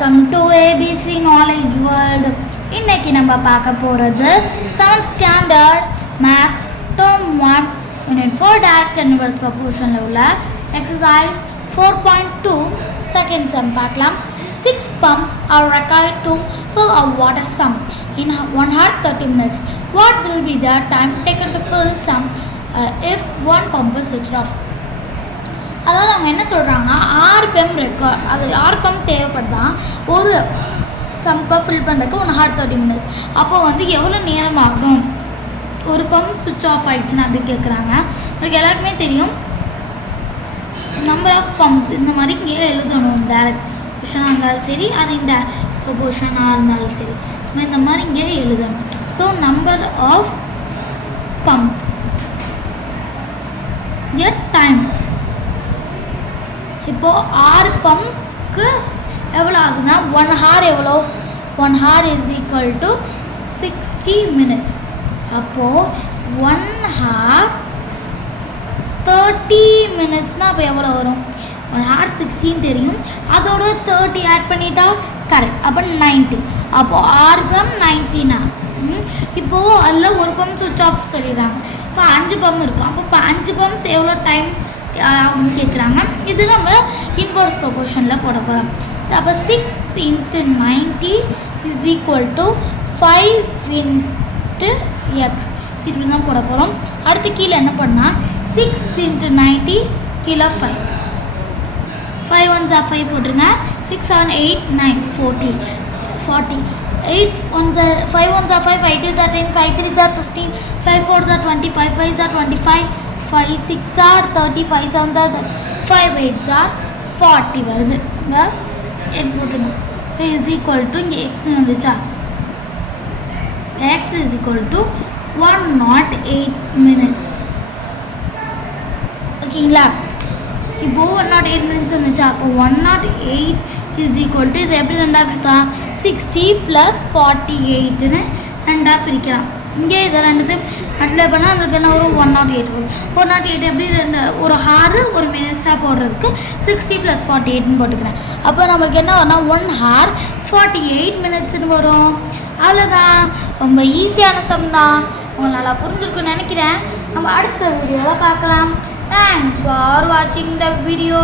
Welcome to ABC Knowledge World. இன்னைக்கு நம்ம பார்க்க போகிறது 7th Standard Maths Term 1 Unit 4 Direct and Inverse Proportion உள்ள Exercise 4.2 Second Sum பார்க்கலாம். 6 pumps are required to fill a water sump in 1 hour 30 minutes. What will be the time taken to fill sump if one pump is switched off? அதாவது அவங்க என்ன சொல்கிறாங்கன்னா 6 pump தேவைப்படுதான் ஒரு சம்பை fill பண்ணுறதுக்கு 1 hour 30 minutes. அப்போது வந்து எவ்வளோ நேரம் ஆகும் ஒரு பம்ப் சுவிட்ச் ஆஃப் ஆகிடுச்சுன்னா அப்படி கேட்குறாங்க. உங்களுக்கு எல்லாருக்குமே தெரியும் நம்பர் ஆஃப் பம்ப்ஸ் இந்த மாதிரி இங்கே எழுதணும். டைரக்ட் கொஷனாக இருந்தாலும் சரி அது இந்த ப்ரொபோர்ஷனாக இருந்தாலும் சரி இந்த மாதிரி இங்கே எழுதணும். So number of pumps time இப்போது 6 பம்ப்க்கு எவ்வளோ ஆகுதுன்னா 1 hour எவ்வளோ 1 hour is equal to 60 minutes. அப்போது 1 hour 30 minutesனால் அப்போ எவ்வளோ வரும் 1 hour 16 தெரியும் அதோட 30 ஆட் பண்ணிட்டா கரெக்ட். அப்போ 90. அப்போது 6 பம்ப் 90னா இப்போது அதில் ஒரு பம்ப் சுவிட்ச் ஆஃப் சொல்லிடுறாங்க. இப்போ 5 பம்ப் இருக்கும். அப்போ 5 பம்ப்ஸ் எவ்வளோ டைம் அப்படின்னு கேட்குறாங்க. இது நம்ம இன்வர்ஸ் ப்ரொபோர்ஷனில் போட போகிறோம். அப்போ 6 × 90 இஸ் ஈக்குவல் டு 5 × x இப்படி தான் போட போகிறோம். அடுத்து கீழே என்ன பண்ணால் 6 × 90 கீழே 5 5 1s are 5 போட்டுருங்க. 6 7 8 9 40 8 1s are 5 1s are 5 5 2s are 10 5 3s are 15 5 4s are 20 5 5s are 25 5 6 are 30 5 7 are 30 5 8s are 40 வருது. எட் போட்டுங்க. இஸ் ஈக்குவல் டு இங்கே எக்ஸ்னு வந்துச்சா x is equal to 108 minutes. ஓகேங்களா? இப்போது 108 minutes வந்துச்சா அப்போ 108 is equal to இது எப்படி ரெண்டாக பிரிக்கலாம் 60 + 48ன்னு ரெண்டாக பிரிக்கலாம். இங்கே இதை ரெண்டுத்தையும் அப்ளை பண்ணால் நம்மளுக்கு என்ன வரும் 108 வரும். 108 எப்படி ஒரு ஹாரு ஒரு மினிட்ஸாக போடுறதுக்கு 60 + 48ன்னு போட்டுக்கிறேன். அப்போ நம்மளுக்கு என்ன வரும்னா 1 hour 48 minutesன்னு வரும். அவ்வளோதான். ரொம்ப ஈஸியான சம் தான். உங்களுக்கு நல்லா புரிஞ்சிருக்குன்னு நினைக்கிறேன். நம்ம அடுத்த வீடியோவில் பார்க்கலாம். தேங்க்ஸ் ஃபார் வாட்சிங் த வீடியோ.